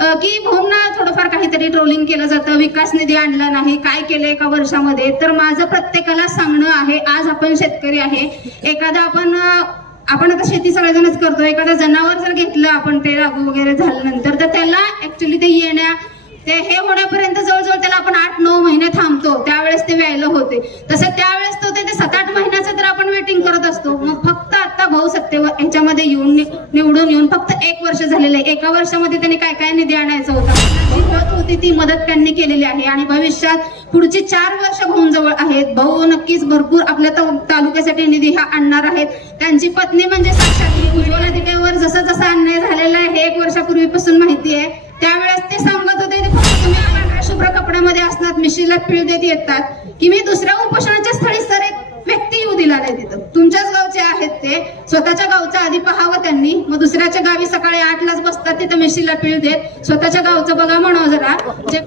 की भाऊंना थोडंफार काहीतरी ट्रोलिंग केलं जातं, विकास निधी आणला नाही, काय केलं एका वर्षामध्ये. तर माझं प्रत्येकाला सांगणं आहे, आज आपण शेतकरी आहे, एखादा आपण आता शेती सगळेजणच करतो, एखादा जनावर जर घेतलं आपण ते लागू वगैरे झाल्यानंतर, तर त्याला ऍक्च्युली ते हे होण्यापर्यंत जवळजवळ त्याला आपण 8-9 महिने थांबतो, त्यावेळेस ते व्यायला होते. तसं त्यावेळेस तो ते 7-8 महिन्याचं तर आपण वेटिंग करत असतो. मग फक्त आता भाऊ ह्याच्यामध्ये निवडून येऊन फक्त 1 वर्ष झालेलं आहे. एका वर्षामध्ये त्यांनी काय काय निधी आणायचा होता, जी होत होती ती मदत त्यांनी केलेली आहे. आणि भविष्यात पुढची 4 वर्ष भाऊंजवळ आहेत. भाऊ नक्कीच भरपूर आपल्या तालुक्यासाठी निधी हा आणणार आहेत. त्यांची पत्नी म्हणजे साक्षात उज्ज्वला तिटेवर जसं जसं अन्याय झालेला आहे हे 1 वर्षापूर्वीपासून माहिती आहे. त्यावेळेस ते सांगत होते तुम्ही शुभ्र कपड्यामध्ये असणार, मिशीला पीळ देत येतात, की मी दुसऱ्या उपोषणाच्या स्थळी सर एक व्यक्ती येऊ दिला नाही तिथं. तुमच्याच गावचे आहेत ते, स्वतःच्या गावचं आधी पाहावं त्यांनी, मग दुसऱ्याच्या गावी सकाळी 8लाच बसतात तिथं मिशीला पीळ देत. स्वतःच्या गावचं बघा म्हणा जरा. जे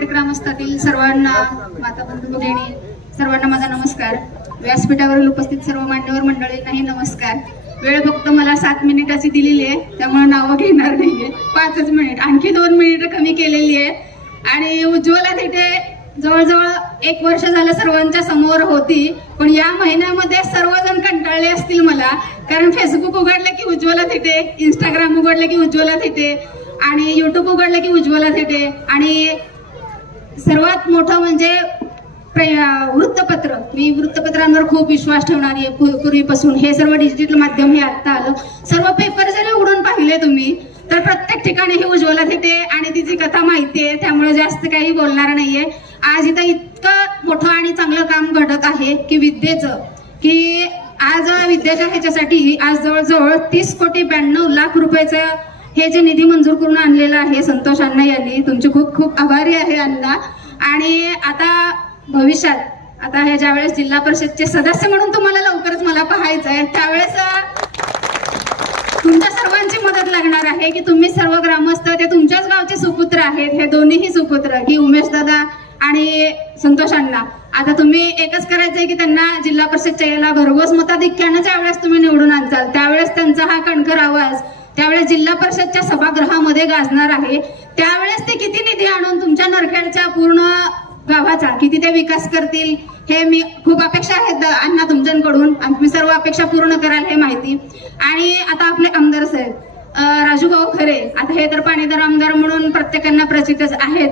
ग्रामस्थातील सर्वांना, माता बंधू भगिनी सर्वांना माझा नमस्कार. व्यासपीठावरील उपस्थित सर्व मान्यवर मंडळींनाही नमस्कार. वेळ फक्त मला 7 मिनिटाची दिलेली आहे, त्यामुळे नावं घेणार नाहीये. 5च मिनिट, आणखी 2 मिनिटं कमी केलेली आहे. आणि उज्ज्वला तिथे जवळजवळ 1 वर्ष झालं सर्वांच्या समोर होती, पण या महिन्यामध्ये सर्वजण कंटाळले असतील मला, कारण फेसबुक उघडलं की उज्ज्वला तिथे, इंस्टाग्राम उघडलं की उज्ज्वला तिथे, आणि युट्यूब उघडलं की उज्ज्वला तिथे, आणि सर्वात मोठं म्हणजे वृत्तपत्र. मी वृत्तपत्रांवर खूप विश्वास ठेवणारी आहे पूर्वीपासून. हे सर्व डिजिटल माध्यम हे आता आलं. सर्व पेपर जरी उघडून पाहिले तुम्ही तर प्रत्येक ठिकाणी हे उज्ज्वला तिथे आणि तिची कथा माहिती आहे, त्यामुळे जास्त काही बोलणार नाहीये. आज इथं इतकं मोठं आणि चांगलं काम घडत आहे की विद्येचं, की आज विद्येच्या ह्याच्यासाठी आज जवळजवळ 30,92,00,000 रुपयाचं हे जे निधी मंजूर करून आणलेलं आहे संतोष अण्णा यांनी. तुमचे खूप खूप आभारी आहे अण्णा. आणि आता भविष्यात आता हे ज्यावेळेस जिल्हा परिषदचे सदस्य म्हणून तुम्हाला लवकरच मला पाहायचं आहे, त्यावेळेस तुमच्या सर्वांची मदत लागणार आहे, की तुम्ही सर्व ग्रामस्थ ते तुमच्याच गावचे सुपुत्र आहेत. हे दोन्हीही सुपुत्र की उमेश दादा आणि संतोष अण्णा. आता तुम्ही एकच करायचंय की त्यांना जिल्हा परिषदच्या याला भरघोस मताधिक्यानं ज्यावेळेस तुम्ही निवडून आणचाल त्यावेळेस त्यांचा हा कणखर आवाज त्यावेळेस जिल्हा परिषदच्या सभागृहामध्ये गाजणार आहे. त्यावेळेस ते किती निधी आणून तुमच्या नरखेडच्या पूर्ण गावाचा किती ते विकास करतील हे मी खूप अपेक्षा आहेत अण्णा तुमच्याकडून, आणि तुम्ही सर्व अपेक्षा पूर्ण कराल हे माहिती. आणि आता आपले आमदार साहेब राजूभाऊ खरे, आता हे तर पाणीदार आमदार म्हणून प्रत्येकांना प्रचितच आहेत.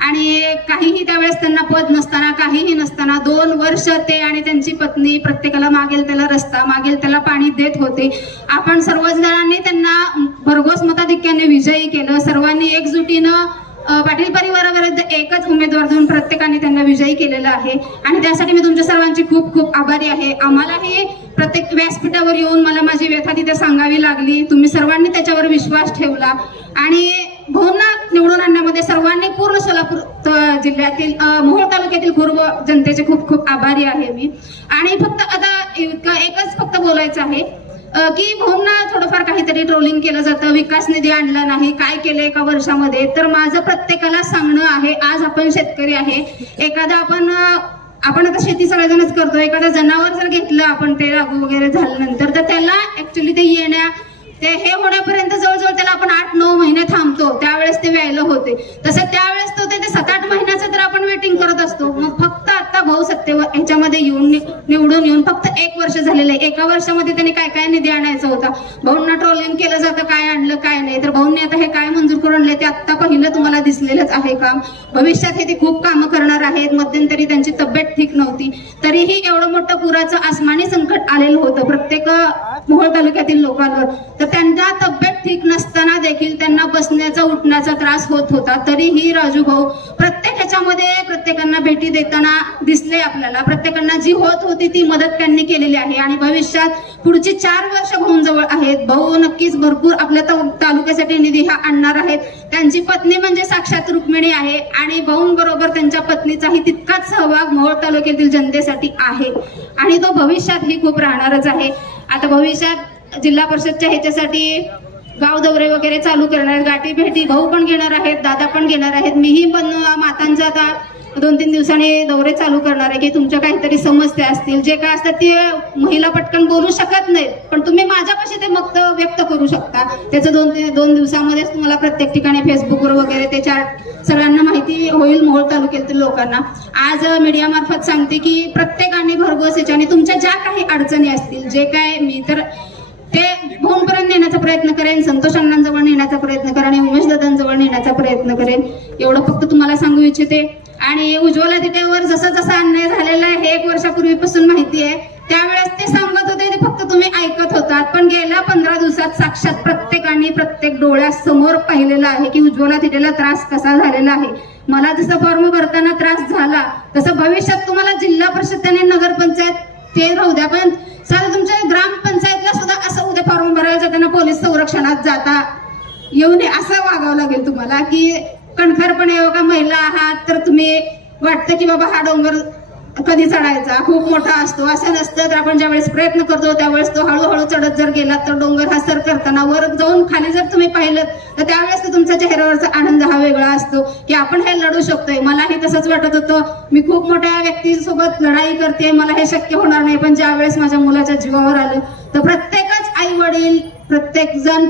आणि काहीही त्यावेळेस त्यांना पद नसताना, काहीही नसताना 2 वर्ष ते आणि त्यांची पत्नी प्रत्येकाला मागेल त्याला रस्ता, मागेल त्याला पाणी देत होते. आपण सर्वजणांनी त्यांना भरघोस मताधिक्याने विजयी केलं. सर्वांनी एकजुटीनं पाटील परिवाराविरुद्ध एकच उमेदवार देऊन प्रत्येकाने त्यांना विजयी केलेला आहे. आणि त्यासाठी मी तुमच्या सर्वांची खूप खूप आभारी आहे. आम्हालाही प्रत्येक व्यासपीठावर येऊन मला माझी व्यथा तिथे सांगावी लागली. तुम्ही सर्वांनी त्याच्यावर विश्वास ठेवला आणि भाऊंना निवडून आणण्यामध्ये सर्वांनी पूर्ण सोलापूर जिल्ह्यातील मोहोळ तालुक्यातील पूर्व जनतेचे खूप खूप आभारी आहे मी. आणि फक्त आता एकच फक्त बोलायचं आहे की भाऊंना थोडंफार काहीतरी ट्रोलिंग केलं जातं, विकास निधी आणला नाही, काय केलं एका वर्षामध्ये. तर माझं प्रत्येकाला सांगणं आहे, आज आपण शेतकरी आहे, एखादा आपण आता शेती सगळेजणच करतो, एखादा जनावर जर घेतलं आपण ते लागू वगैरे झाल्यानंतर, तर त्याला ऍक्च्युली ते हे होण्यापर्यंत जवळजवळ त्याला आपण 8-9 महिने थांबतो, त्यावेळेस ते व्यायला होते. तसं त्यावेळेस तो ते 7-8 महिन्याचं तर आपण वेटिंग करत असतो. मग फक्त आता भाऊ ह्याच्यामध्ये निवडून येऊन फक्त 1 वर्ष झालेलं आहे. एका वर्षामध्ये त्यांनी काय काय निधी आणायचा होता. भाऊंना ट्रोलिंग केलं जातं काय आणलं काय नाही, तर भाऊंनी आता हे काय मंजूर करून आणले ते आता पहिलं तुम्हाला दिसलेलंच आहे काम. भविष्यात हे ते खूप कामं करणार आहेत. मध्यंतरी त्यांची तब्येत ठीक नव्हती, तरीही एवढं मोठं पुराचं आसमानी संकट आलेलं होतं प्रत्येक मोहोळ तालुक्यातील लोकांवर. तर त्यांच्या तब्येत ठीक नसताना देखील त्यांना बसण्याचा उठण्याचा त्रास होत होता. तरीही राजू भाऊ प्रत्येक ह्याच्यामध्ये प्रत्येकांना भेटी देताना दिसले आपल्याला. प्रत्येकांना जी होत होती ती मदत त्यांनी केलेली आहे. आणि भविष्यात पुढची 4 वर्ष भाऊंजवळ आहेत. भाऊ नक्कीच भरपूर आपल्या तालुक्यासाठी निधी हा आणणार आहेत. त्यांची पत्नी म्हणजे साक्षात रुक्मिणी आहे आणि भाऊंबरोबर त्यांच्या पत्नीचाही तितकाच सहभाग मोहोळ तालुक्यातील जनतेसाठी आहे आणि तो भविष्यातही खूप राहणारच आहे. आता भविष्यात जिल्हा परिषदच्या ह्याच्यासाठी गाव दौरे वगैरे चालू करणार, गाठी भेटी भाऊ पण घेणार आहेत, दादा पण घेणार आहेत. मीही पण मातांचा आता 2-3 दिवसांनी दौरे चालू करणार आहे की तुमच्या काहीतरी समस्या असतील, जे काय असतात ते महिला पटकन बोलू शकत नाहीत, पण तुम्ही माझ्यापाशी ते मत व्यक्त करू शकता. त्याचं 2 दिवसामध्येच तुम्हाला प्रत्येक ठिकाणी फेसबुकवर वगैरे त्याच्या सगळ्यांना माहिती होईल, मोहोळ तालुक्यातील लोकांना. आज मीडिया मार्फत सांगते की प्रत्येकाने भरघोस याच्याने तुमच्या ज्या काही अडचणी असतील, जे काय मी तर ते भूमपर्यंत नेण्याचा प्रयत्न करेन, संतोष अण्णांजवळ नेण्याचा प्रयत्न करेन आणि उमेश दादांजवळ नेण्याचा प्रयत्न करेन. एवढं फक्त तुम्हाला सांगू इच्छिते. आणि उज्ज्वला तिथेवर जसा जसा अन्याय झालेला आहे हे 1 वर्षापूर्वीपासून माहिती आहे. त्यावेळेस ते सांगत होते ते फक्त तुम्ही ऐकत होतात, पण गेल्या 15 दिवसात साक्षात प्रत्येकाने प्रत्येक डोळ्यासमोर पाहिलेलं आहे की उज्ज्वला तिथेला त्रास कसा झालेला आहे. मला जसं फॉर्म भरताना त्रास झाला तसं भविष्यात तुम्हाला जिल्हा परिषद आणि नगरपंचायत ते राहू द्या, पण साधं तुमच्या ग्रामपंचायतला सुद्धा असं उद्या फॉर्म भरायला जाताना पोलीस संरक्षणात जाता येऊ नये असं वागावं लागेल तुम्हाला. की कणखरपणे का महिला आहात तर तुम्ही वाटतं की बाबा हा डोंगर कधी चढायचा, खूप मोठा असतो, असं नसतं. तर आपण ज्यावेळेस प्रयत्न करतो त्यावेळेस तो हळूहळू चढत जर गेला तर डोंगर हा सर करताना वर जाऊन खाली जर तुम्ही पाहिलं तर त्यावेळेस तर तुमच्या चेहऱ्यावरचा आनंद हा वेगळा असतो की आपण हे लढू शकतोय. मलाही तसंच वाटत होतं, मी खूप मोठ्या व्यक्तीसोबत लढाई करते, मला हे शक्य होणार नाही, पण ज्यावेळेस माझ्या मुलाच्या जीवावर आलं तर प्रत्येकच आई वडील प्रत्येक जण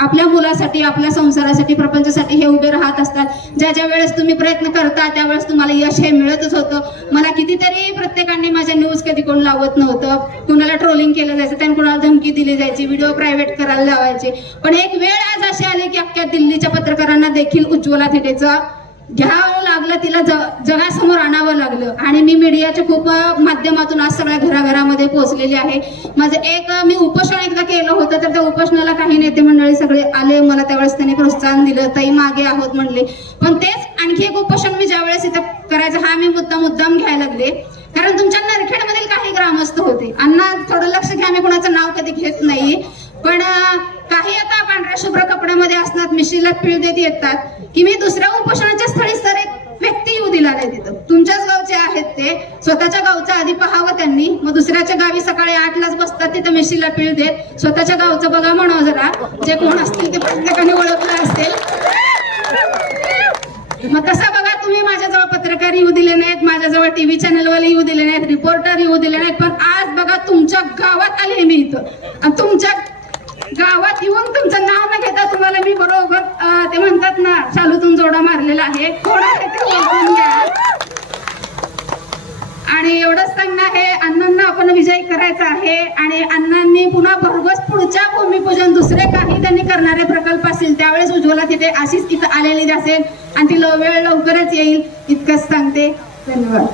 आपल्या मुलासाठी, आपल्या संसारासाठी, प्रपंचासाठी हे उभे राहत असतात. ज्या वेळेस तुम्ही प्रयत्न करता त्यावेळेस तुम्हाला यश हे मिळतच होतं. मला कितीतरी प्रत्येकाने माझ्या न्यूज कधी कोण लावत नव्हतं, कुणाला ट्रोलिंग केलं जायचं, त्यांना कुणाला धमकी दिली जायची, व्हिडिओ प्रायव्हेट करायला लावायचे. पण एक वेळ आज अशी आली की अख्ख्या दिल्लीच्या पत्रकारांना देखील उज्ज्वला थिटेचं घ्यावं लागलं, तिला जगासमोर आणावं लागलं. आणि मी मीडियाच्या खूप माध्यमातून आज सगळ्या घराघरामध्ये पोहोचलेली आहे. माझं मी उपोषण एकदा केलं होतं, तर त्या उपोषणाला काही नेते मंडळी सगळे आले, मला त्यावेळेस त्यांनी प्रोत्साहन दिलं, ताई मागे आहोत म्हणले. पण तेच आणखी एक उपोषण मी ज्यावेळेस इथं करायचं हा मी मुद्दाम घ्यायला लागले, कारण तुमच्या नरखेडमधील काही ग्रामस्थ होते. अण्णा थोडं लक्ष घ्या, मी कोणाचं नाव कधी घेत नाही, पण काही आता पांढऱ्या शुभ्र कपड्यामध्ये असतात, मिशीला पिळ देत येतात की मी दुसऱ्या उपोषणाच्या स्थळी सर एक व्यक्ती येऊ दिला नाही तिथं. तुमच्याच गावचे आहेत ते, स्वतःच्या गावचं आधी पाहावं त्यांनी, मग दुसऱ्याच्या गावी सकाळी 8लाच बसतात तिथं मिशीला पिळ देत. स्वतःच्या गावचं बघा म्हणावं जरा, जे कोण असतील ते प्रत्येकाने ओळखलं असेल. मग तसा बघा, तुम्ही माझ्याजवळ पत्रकार येऊ दिले नाहीत, माझ्याजवळ टीव्ही चॅनलवाले येऊ दिले नाहीत, रिपोर्टर येऊ दिले नाहीत, पण आज बघा तुमच्या गावात आले मी इथं आणि तुमच्या गावात येऊन तुमचं नाव न घेता तुम्हाला मी बरोबर ते म्हणतात ना चालूतून जोडा मारलेला आहे, कोण आहे ते ओळखून घ्या. आणि एवढंच सांगणं आहे, अण्णांना आपण विजय करायचा आहे आणि अण्णांनी पुन्हा भरघोस पुढच्या भूमिपूजन दुसरे काही त्यांनी करणारे प्रकल्प असतील त्यावेळेस उज्ज्वला तिथे अशीच इथं आलेली असेल आणि ती वेळ लवकरच येईल, इतकंच सांगते. धन्यवाद.